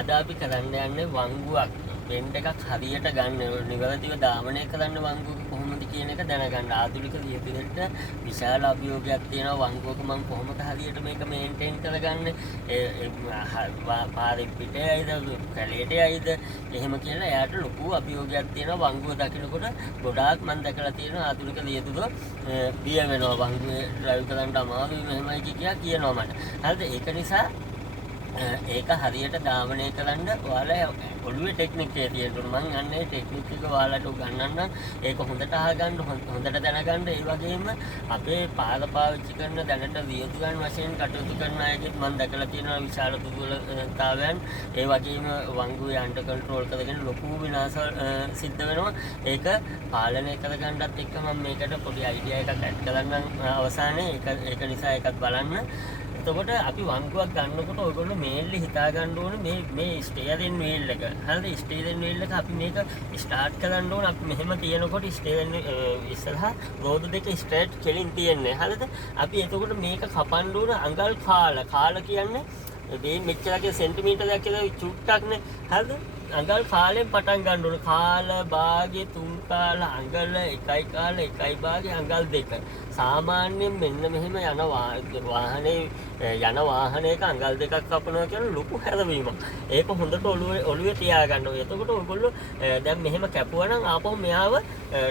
අද අපි කරන්න යන්නේ වංගුවක් වෙන්ඩ් එකක් හරියට ගන්න නිවැරදිව ධාවනය කරන්න වංගුවක කොහොමද කියන එක දැනගන්න. ආධුනික ලියපිටට විශාල අභියෝගයක් තියෙනවා වංගුවක මම කොහොමද හරියට මේක මේන්ටේන් කරගන්නේ. පාරේ පිටේ ඇයිද කැලේට ඇයිද එහෙම කියලා එයාට ලොකු අභියෝගයක් තියෙනවා වංගුව දකිනකොට. ගොඩාක් මම දැකලා තියෙනවා ආධුනික ලියතුරු බිය වෙනවා වංගුවේ ඩ්‍රයිව් කරන්න අමාරුයි මෙහෙමයි කියනවා මට. හරිද? ඒක නිසා ඒක හරියට ධාවනය කරන්න ඔයාලා ඔළුවේ ටෙක්නික් එක තියෙනවා. මම අන්නේ ටෙක්නික් එක ඔයාලට උගන්වන්නම්. ඒක හොඳට අහගන්න හොඳට දැනගන්න. ඒ වගේම අපේ පාර පාවිච්චි කරන දැනට වියතුගන් වශයෙන් කටයුතු කරන අයගෙත් මම දැකලා තියෙනවා විශාල දුර්වලතාවයන්. ඒ වගේම වංගුවේ අන්ඩර් කන්ට්‍රෝල් කරගෙන ලොකු විනාශ සිද්ධ වෙනවා. ඒක පාලනය කරගන්නත් එක්ක මම මේකට පොඩි අයිඩියා එකක් ඇඩ් කරන්නම් අවසානයේ. ඒක නිසා ඒකත් බලන්න. එතකොට අපි වංගුවක් ගන්නකොට ඔයගොල්ලෝ මේන්ලි හිතා ගන්න ඕනේ මේ ස්ටියරින් වීල් එක. හරිද? ස්ටියරින් වීල් එක අපි මේක ස්ටාර්ට් කරන්න ඕනේ. අපි මෙහෙම තියනකොට ස්ටියරින් ඉස්සරහා රෝද දෙක ස්ට්‍රේට් කෙලින් තියෙන්නේ. හරිද? අපි එතකොට මේක කපන්න ඕනේ අඟල් කාල කියන්නේ මේ මෙච්චරගේ සෙන්ටිමීටරයක් කියලා චුට්ටක්නේ. හරිද? අඟල් කාලෙන් පටන් ගන්න ඕනේ. කාල භාගය 3 කාල අඟල 1 කාල 1 භාගය අඟල් 2. සාමාන්‍යයෙන් මෙන්න මෙහෙම යන වාහනේ යන වාහනයක අඟල් 2ක් කපනවා කියන්නේ ලොකු හැරවීමක්. ඒක හොඳට ඔළුවේ තියාගන්න ඕනේ. එතකොට ඔයගොල්ලෝ දැන් මෙහෙම කැපුවා නම් ආපහු මෙයාව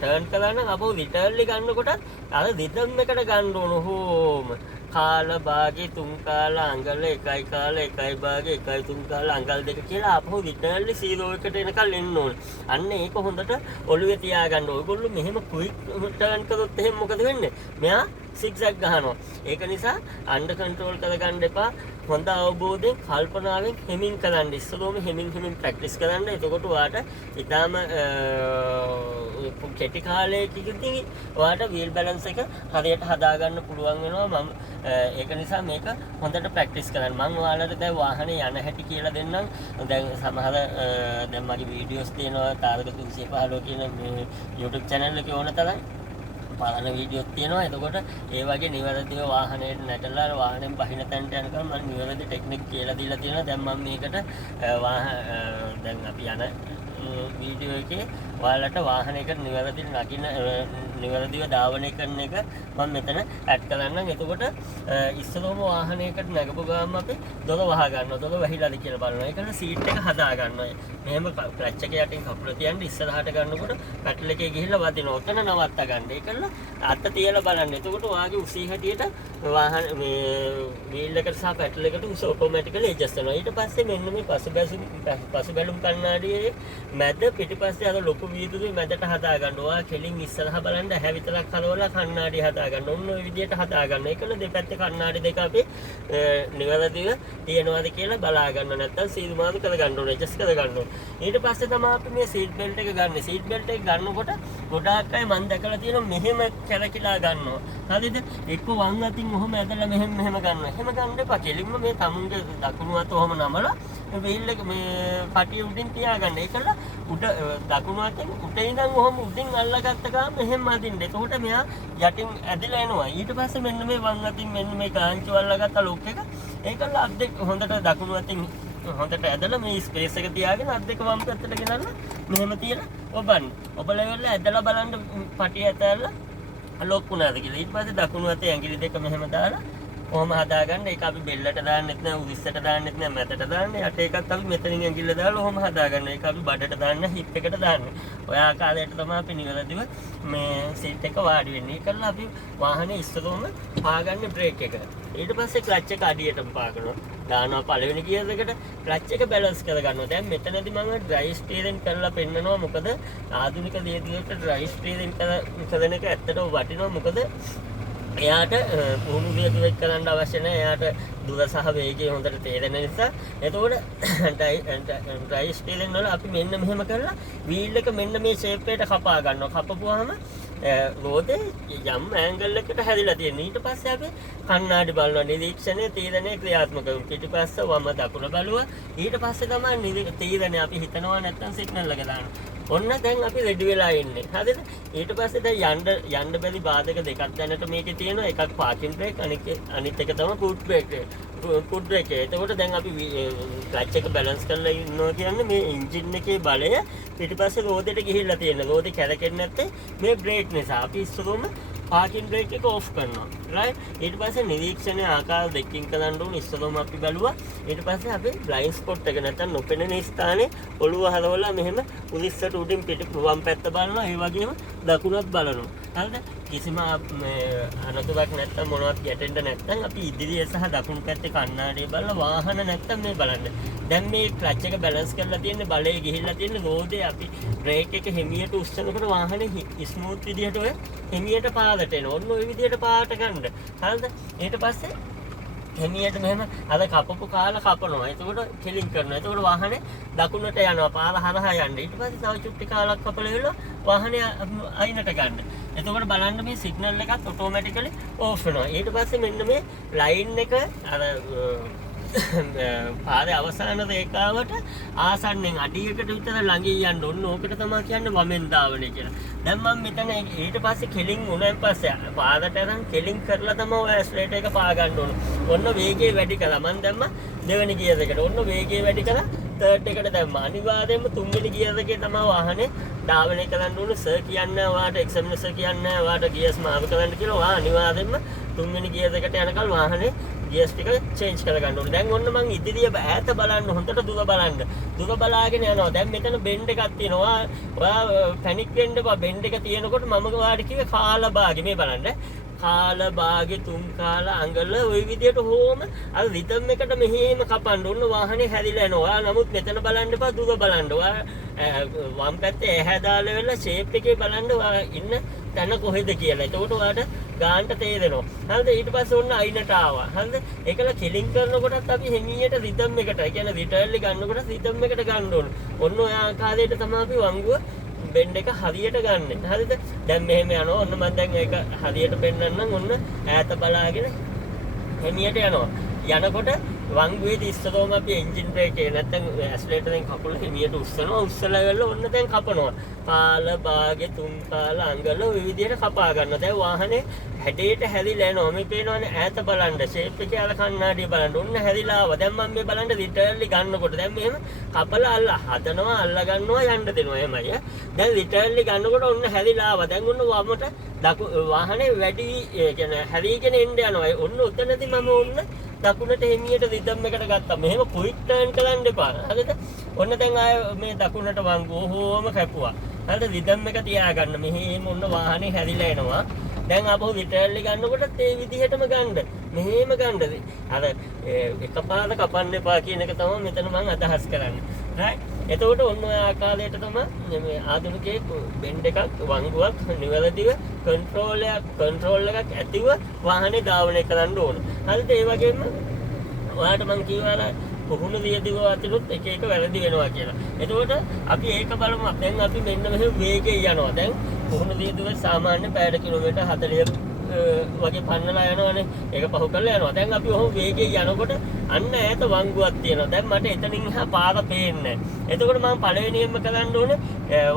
ටර්න් කරලා නම් ආපහු රිටර්න්ලි ගන්නකොට අර රිද්ම් එකට ගන්න ඕන. හෝම කාල භාගය 3 කාල අඟල 1 කාල 1 භාගය 1 3 කාල අඟල් 2 කියලා ආපහු රිටර්න්ලි 0 එකට එනකල් එන්න ඕනේ. අන්න ඒක හොඳට ඔළුවේ තියාගන්න. ඔයගොල්ලෝ මෙහෙම ක්වික් ටර්න් කරොත් එහෙම මොකද වෙන්නේ? මෙයා සිග්සැග් ගහනවා. ඒක නිසා අන්ඩර් කන්ට්‍රෝල් කරගන්න එපා. හොඳ අවබෝධයෙන් කල්පනාවෙන් හෙමින් කරන්න. ඉස්සරෝම හෙමින් ප්‍රැක්ටිස් කරන්න. එතකොට ඔයාට ඊටාම කෙටි කාලයකදී ඔයාට වීල් බැලන්ස් එක හරියට හදාගන්න පුළුවන් වෙනවා. මම ඒක නිසා මේක හොඳට ප්‍රැක්ටිස් කරන්න. මම ඔයාලට දැන් වාහනේ යන හැටි කියලා දෙන්නම්. දැන් සමහර දැන් මගේ වීඩියෝස් තියෙනවා තාරක 315 කියන මේ YouTube channel එකේ ඕන තරම් පාලන වීඩියෝස් තියෙනවා. එතකොට ඒ වගේ නිවැරදිව වාහනේට නැටලා වාහනෙන් බහින තැනට යනකම් මම නිවැරදි ටෙක්නික් කියලා දීලා තියෙනවා. දැන් මම මේකට දැන් අපි යන වීඩියෝ එකේ ඔයාලට වාහනයකට නිවැරදිව ධාවනය කරන එක මම මෙතන ඇඩ් කරන්නම්. එතකොට ඉස්සරෝම වාහනයකට නැගපු ගමන් අපි දොර වහ ගන්නවා. දොර වැහිලාද කියලා බලනවා. ඒකන සීට් එක හදා ගන්නවා. මෙහෙම ක්ලච් එක යටින් කකුල තියන්න ඉස්සරහට ගන්නකොට පැටල් එකේ ගිහිල්ලා වදිනවා. ඔතන නවත්ත ගන්න. ඒකල අත තියලා බලන්න. එතකොට ඔයාගේ උසී හැටියට වාහන මේ වීල් එකට සහ පැටල් එකට උස ඔටෝමැටිකලි ඇඩ්ජස්ට් වෙනවා. ඊට පස්සේ මෙන්න මේ පසුබැලුම් කණ්ණාඩියේ මැද පිටිපස්සේ අර ලොකු වීදුරුවේ මැදට හදා ගන්න. ඔයා කෙලින් ඉස්සරහ බලන්න හැ විතරක් හලවලා කණ්ණාඩිය හදා ගන්න. ඔන්න ඔය විදිහට හදා ගන්න. ඒකල දෙපැත්තේ කණ්ණාඩි දෙක අපි නිවැරදිව තියනවාද කියලා බලා ගන්න. නැත්තම් සීල් මාරු කර ගන්න ඕනේ. ඇඩ්ජස්ට් කර ගන්න ඕනේ. ඊට පස්සේ තමයි අපි මේ සීට් බෙල්ට් එක ගන්න. සීට් බෙල්ට් එක ගන්නකොට ගොඩාක් අය මම දැකලා තියෙනවා මෙහෙම කැලකිලා ගන්නවා. හරිද? එක්ක වම් අතින් ඔහොම ඇදලා මෙහෙම ගන්නවා. එහෙම ගන්න එපා. කෙලින්ම මේ තමුන්ගේ දකුණු අත ඔහොම නමලා වීල් එක මේ පටිය උඩින් තියාගන්න. ඒකල උඩ දකුණු අතෙන් උඩ ඉඳන් ඔහොම උඩින් අල්ලගත්ත ගමන් මෙහෙම අදින්න. එතකොට මෙයා යටින් ඇදලා එනවා. ඊට පස්සේ මෙන්න මේ වම් අතින් මෙන්න මේ කාංචු අල්ලගත්ත ලොක් එක ඒකල අත් දෙක හොඳට දකුණු අතින් හොඳට ඇදලා මේ ස්පේස් එක තියාගෙන අත් දෙක වම් පැත්තට ගෙනල්ලා මෙහෙම තියලා ඔබන්න. ඔබලා වෙලා ඇදලා බලන්න පටිය ඇතැල්ලා ලොක් වුණාද කියලා. ඊට පස්සේ දකුණු අතේ ඇඟිලි දෙක මෙහෙම දාලා කොහොම හදාගන්න. ඒක අපි බෙල්ලට දාන්නෙත් නෑ, උවිස්සට දාන්නෙත් නෑ, මැදට දාන්නේ. යට එකත් අපි මෙතනින් ඇඟිල්ල දාලා කොහොම හදාගන්න. ඒක අපි බඩට දාන්න, හිප් එකට දාන්න. ඔය ආකාරයට තමයි අපි නිවැරදිව මේ සීට් එක වාඩි වෙන්නේ. ඒකලා අපි වාහනේ ඉස්සරෝම පාගන්නේ බ්‍රේක් එක. ඊට පස්සේ ක්ලච් එක අඩියටම පාගනවා. දානවා පළවෙනි ගියර් එකට ක්ලච් එක බැලන්ස් කරගන්නවා. දැන් මෙතනදී මම ඩ්‍රයිව් ස්ටියරින් කරලා පෙන්නනවා. මොකද ආධුනික දේදුවකට ඩ්‍රයිව් ස්ටියරින් කරන එක ඇත්තටම වටිනවා. මොකද එයාට පුහුණු විදිහට කරන්න අවශ්‍ය නැහැ. එයාට දුර සහ වේගය හොඳට තේරෙන නිසා. එතකොට ඩ්‍රයිව් ස්ටියරින් වල අපි මෙන්න මෙහෙම කරලා වීල් එක මෙන්න මේ ෂේප් එකට කපා ගන්නවා. කපපුවාම රෝදේ යම් ඇන්ගල් එකකට හැදිලා තියෙනවා. ඊට පස්සේ අපි කණ්ණාඩි බලනවා. නිරීක්ෂණය තීරණය ක්‍රියාත්මක වෙනවා. පිටිපස්ස වම දකුණ බලුවා. ඊට පස්සේ තමයි තීරණය අපි හිතනවා නැත්නම් සිග්නල් එක දානවා. ඔන්න දැන් අපි රෙඩි වෙලා ඉන්නේ. හරිද? ඊට පස්සේ දැන් යන්න බැරි බාධක දෙකක් දැනට මේකේ තියෙනවා. එකක් පාකින් බ්‍රේක් අනිත් එක තමයි ෆුට් බ්‍රේක්. ෆුඩ් බ්‍රේක් එක. එතකොට දැන් අපි ක්ලච් එක බැලන්ස් කරලා ඉන්නවා කියන්නේ මේ එන්ජින් එකේ බලය පිටිපස්සේ රෝදෙට ගිහිල්ලා තියෙන. රෝදේ කැරකෙන්නේ නැත්තේ මේ බ්‍රේක් නිසා. අපි ඉස්සරහම පාකින් බ්‍රේක් එක ඕෆ් කරනවා. රයිට්. ඊට පස්සේ නිරීක්ෂණයේ ආකාර දෙකකින් කරන්න ඕනේ. ඉස්සරහම අපි බලුවා. ඊට පස්සේ අපි බ්ලයින්ඩ් ස්පොට් එක නැත්තම් නොපෙනෙන ස්ථානේ ඔළුව හරවලා මෙහෙම උලිස්සට උඩින් පිට වම් පැත්ත බලනවා. ඒ වගේම දකුණත් බලනවා. හරිද? කිසිම අනතුරක් නැත්තම් මොනවත් ගැටෙන්න නැත්තම් අපි ඉදිරිය සහ දකුණු පැත්තේ කණ්ණාඩිය බලලා වාහන නැත්තම් මේ බලන්න. දැන් මේ ක්ලච් එක බැලන්ස් කරලා තියෙන්නේ බලය ගිහිල්ලා තියෙන්නේ රෝදේ අපි බ්‍රේක් එක හිමියට උස්සනකොට වාහනේ ස්මූත් විදිහට ඔය හිමියට පාරට එනවා. ඔන්න ඔය විදිහට පාරට ගන්න. හරිද? ඊට පස්සේ හිමියට මෙහෙම අර කපපු කාලා කපනවා. එතකොට කෙලින් කරනවා. එතකොට වාහනේ දකුණට යනවා. පාර හරහා යන්නේ. ඊට පස්සේ තව චුට්ටි කාලක් කපලා ඉවරලා වාහනේ අයිනට ගන්න. එතකොට බලන්න මේ සිග්නල් එකත් ඔටෝමැටිකලි ඕෆ් වෙනවා. ඊට පස්සේ මෙන්න මේ ලයින් එක අර පාරේ අවසාන රේඛාවට ආසන්නෙන් අඩියකට විතර ළඟින් යන්න ඕන. ඕකට තමයි කියන්නේ වමෙන් දාවනේ කියලා. දැන් මම මෙතන ඊට පස්සේ කෙලින් උනාන් පස්සේ පාරට අරන් කෙලින් කරලා තමයි ඔය ඇස්ලරේටර් එක පා ගන්න ඕන. ඔන්න වේගය වැඩි කරලා මම දැම්ම දෙවෙනි ගියර් එකට. ඔන්න වේගය වැඩි කරලා තර්ඩ් එකට දැම්ම. අනිවාර්යයෙන්ම තුන්වෙනි ගියර් එකේ තමයි වාහනේ ධාවනය කරන්න ඕන. සර් කියන්නේ ඔයාට එක්සැමිනර් සර් කියන්නේ ඔයාට ගියර්ස් මාරු කරන්න කියලා. ඔයා අනිවාර්යයෙන්ම තුන්වෙනි ගියර් එකට යනකල් වාහනේ ගියර්ස් ටික චේන්ජ් කරගන්න ඕනේ. දැන් ඔන්න මං ඉදිරිය ඈත බලන්න හොඳට දුර බලන්න. දුර බලාගෙන යනවා. දැන් මෙතන බෙන්ඩ් එකක් තියෙනවා. ඔයා පැනික් වෙන්න එපා. බෙන්ඩ් එක තියෙනකොට මම ඔයාට කිව්වේ කාලා භාගෙ මේ බලන්න. කාලා භාගෙ තුන් කාලා අඟල ওই විදියට හොම අර රිතම් එකට මෙහෙම කපන්න ඕන. වාහනේ හැරිලා යනවා. නමුත් මෙතන බලන්න එපා. දුර බලන්න. ඔයා වම් පැත්තේ ඇහැ දාලා වෙලා ෂේප් එකේ බලන්න ඔයා ඉන්න තැන කොහෙද කියලා. එතකොට ඔයාට ගානට තේරෙනවා. හරිද? ඊට පස්සේ ඔන්න අයිනට ආවා. හරිද? ඒකල කෙලින් කරනකොටත් අපි හිමියට රිතම් එකට, ඒ කියන්නේ රිටර්ලි ගන්නකොට රිතම් එකට ගන්න ඕන. ඔන්න ඔය ආකාරයට තමයි අපි වංගුව බෙන්ඩ් එක හරියට ගන්න. හරිද? දැන් මෙහෙම යනවා. ඔන්න මම දැන් ඒක හරියට පෙන්නන්නම්. ඔන්න ඈත බලාගෙන හිමියට යනවා. යනකොට වංගුවේදී ඉස්සරෝම අපි එන්ජින් බ්‍රේක් එක නැත්නම් ඇස්ලරේටරෙන් කකුල හිමියට උස්සනවා. උස්සලා වෙලා ඔන්න දැන් කපනවා. කාල භාගෙ තුන් කාල අඟල ඔය විදිහට කපා ගන්නවා. දැන් වාහනේ හැඩයට හැරිලා යනවා. මේ පේනවනේ ඈත බලන්න ෂේප් එකේ අර කණ්ණාඩිය බලන්න. ඔන්න හැරිලා ආවා. දැන් මම මේ බලන්න රිටර්ලි ගන්නකොට දැන් මෙහෙම කපලා හදනවා අල්ලා ගන්නවා යන්න දෙනවා එහෙමයි. දැන් රිටර්ලි ගන්නකොට ඔන්න හැරිලා ආවා. දැන් ඔන්න වමට වාහනේ වැඩි ඒ කියන්නේ හැරීගෙන එන්න යනවා. ඔන්න උතනදී මම ඔන්න දකුණට හිමියට රිදම් එකට ගත්තා. මෙහෙම ක්වික් ටර්න් කරන්න එපා. හරිද? ඔන්න දැන් ආය මේ දකුණට වංගුව හොම කැපුවා. හරිද? රිදම් එක තියාගන්න. මෙහෙම ඔන්න වාහනේ හැරිලා එනවා. දැන් ආපහු රිටර්ලි ගන්නකොටත් ඒ විදිහටම ගන්න. මෙහෙම ගන්නද? අර එකපාරට කපන්න එපා කියන එක තමයි මෙතන මම අදහස් කරන්නේ. right? එතකොට ඔන්න ඔය ආකාරයට තමයි මේ ආධුනිකයේ බෙන්ඩ් එකක් වංගුවක් නිවැරදිව කන්ට්‍රෝල් එකක් ඇතිව වාහනේ ධාවනය කරන්න ඕන. හරිද? ඒ වගේම ඔයාලට මම කියවලා පුහුණු වියදිව අතලොත් එක එක වැරදි වෙනවා කියලා. එතකොට අපි ඒක බලමු. දැන් අපි මෙන්න මෙහෙම වේගයෙන් යනවා. දැන් පුහුණු වියදිව සාමාන්‍ය පැයට කිලෝමීටර් 40 වගේ පන්නලා යනවනේ. ඒක පහු කරලා යනවා. දැන් අපි ඔහොම වේගයෙන් යනකොට අන්න ඈත වංගුවක් තියෙනවා. දැන් මට එතනින් එහා පාර පේන්නේ නැහැ. එතකොට මම පළවෙනියෙන්ම කරන්න ඕනේ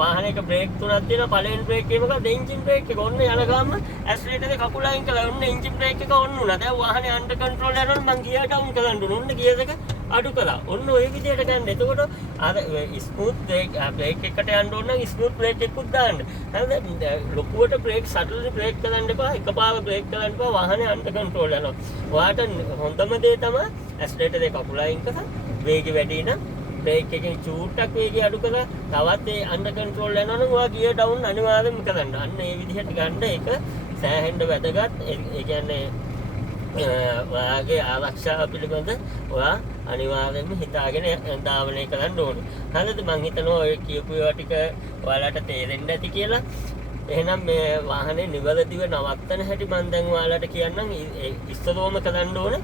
වාහනයක බ්‍රේක් තුනක් තියෙනවා. පළවෙනි බ්‍රේක් එක මොකක්ද? එන්ජින් බ්‍රේක් එක. ඔන්න යන ගාම ඇස්ලරේටරේ කකුල අයින් කළා. ඔන්න එන්ජින් බ්‍රේක් එක ඔන්න උනා. දැන් වාහනේ අන්ඩර් කන්ට්‍රෝල් යනකොට මම ගියර් ඩවුන් කරන්න ඕනේ. ඔන්න ගියර් එක අඩු කළා. ඔන්න ඔය විදිහට ගන්න. එතකොට අර ස්මූත් බ්‍රේක් එකට යන්න ඕන නම් ස්මූත් බ්‍රේක් එකකුත් දාන්න. හරිද? ලොකුවට බ්‍රේක් සටල්ලි බ්‍රේක් කරන්න එපා. එකපාර බ්‍රේක් කරන්න එපා. වාහනේ අන්ඩර් කන්ට්‍රෝල් යනවා. ඔයාට හොඳම දේ තමයි ඇස්ලරේටරේ කකුල අයින් කරලා වේගය වැඩි නම් බ්‍රේක් එකෙන් චූට්ටක් වේගය අඩු කරලා තවත් ඒ අන්ඩර් කන්ට්‍රෝල් යනවා නම් ඔයා ගියර් ඩවුන් අනිවාර්යෙන්ම කරන්න. අන්න ඒ විදිහට ගන්න එක සෑහෙන්න වැදගත්. ඒ කියන්නේ ඔයාගේ ආරක්ෂාව පිළිබඳ ඔයා අනිවාර්යෙන්ම හිතාගෙන ධාවනය කරන්න ඕනේ. හරිද? මං හිතනවා ඔය කියපු ඒවා ටික ඔයාලට තේරෙන්න ඇති කියලා. එහෙනම් මේ වාහනේ නිවැරදිව නවත්තන හැටි මම දැන් ඔයාලට කියන්නම්. ඉස්සරෝම කරන්න ඕනේ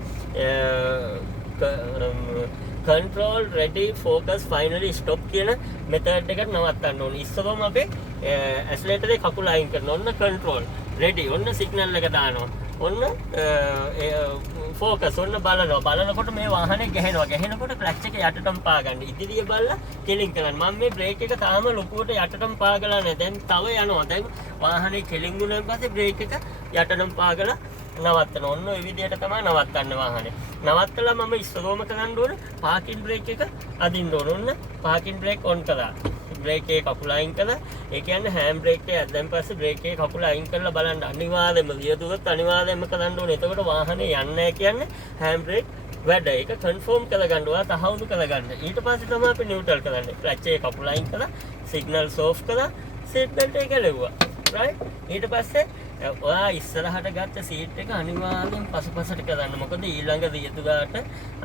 control ready focus finally stop කියන මෙතඩ් එකට නවත්තන්න ඕනේ. ඉස්සරෝම අපි ඇස්ලරේටරේ කකුල අයින් කරනවා. ඔන්න control ready. ඔන්න සිග්නල් එක දානවා. ඔන්න ෆෝකස් ඔන්න බලනකොට මේ වාහනේ ගැහෙනකොට ක්ලච් එක යටටම පා ගන්න. ඉදිරිය බලලා කෙලින් කරන්න. මම මේ බ්‍රේක් එක තාම ලොකුවට යටටම පාගලා නැහැ. දැන් තව යනවා. දැන් වාහනේ කෙලින් වුණාන් පස්සේ බ්‍රේක් එක යටටම පාගලා නවත්තන. ඔන්න ඔය විදිහට තමයි නවත්තන්න වාහනේ. නවත්තලා මම ඉස්සරෝම කරන්න ඕන පාකින් බ්‍රේක් එක අදින්න ඕන. ඔන්න පාකින් බ්‍රේක් ඔන් කළා. බ්‍රේක් එකේ කකුල අයින් කළා. ඒ කියන්නේ හෑන්ඩ් බ්‍රේක් එක ඇද්දන් පස්සේ බ්‍රේක් එකේ කකුල අයින් කරලා බලන්න අනිවාර්යයෙන්ම වියදුවත් අනිවාර්යයෙන්ම කරන්න ඕනේ. එතකොට වාහනේ යන්නේ නැහැ කියන්නේ හෑන්ඩ් බ්‍රේක් වැඩ ඒක කන්ෆර්ම් කරගන්න ඕවා තහවුරු කරගන්න. ඊට පස්සේ තමයි අපි නියුට්‍රල් කරන්නේ. ක්ලච් එකේ කකුල අයින් කළා, සිග්නල්ස් ඕෆ් කළා, සීට් බෙල්ට් එක ගැලෙව්වා. රයිට්? ඊට පස්සේ ඔයා ඉස්සරහට ගත්ත සීට් එක අනිවාර්යෙන් පසුපසට කරන්න. මොකද ඊළඟ රියදුරාට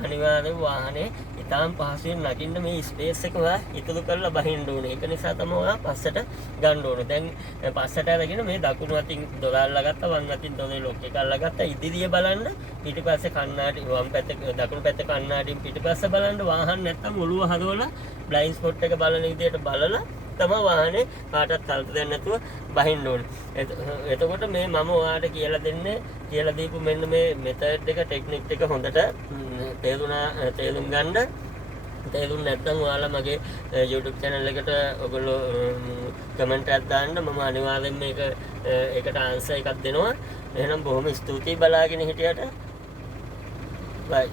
අනිවාර්යෙන් වාහනේ ඉතාම පහසුවෙන් නගින්න මේ ස්පේස් එක ඔයා ඉතුරු කරලා බහින්න ඕනේ. ඒක නිසා තමයි ඔයා පස්සට ගන්න ඕනේ. දැන් පස්සට අරගෙන මේ දකුණු අතින් දොර අල්ලගත්තා, වම් අතින් දොරේ ලොක් එක අල්ලගත්තා. ඉදිරිය බලන්න, පිටිපස්සේ කණ්ණාඩි වම් පැත්තේ දකුණු පැත්තේ කණ්ණාඩියෙන් පිටිපස්සේ බලන්න. වාහන නැත්තම් ඔළුව හරවලා බ්ලයින්ඩ් ස්පොට් එක බලන විදියට බලලා තමයි වාහනේ කාටවත් කල්ප දෙන්න නැතුව බහින්න ඕනේ. එතකොට මේ මම ඔයාලට කියලා දෙන්නේ කියලා දීපු මෙන්න මේ මෙතඩ් එක ටෙක්නික් එක හොඳට තේරුම් ගන්න. තේරුම් නැත්නම් ඔයාලා මගේ YouTube channel එකට ඔයගොල්ලෝ කමෙන්ට් එකක් දාන්න. මම අනිවාර්යෙන් ඒකට ආන්සර් එකක් දෙනවා. එහෙනම් බොහොම ස්තුතියි බලාගෙන හිටියට. බයි.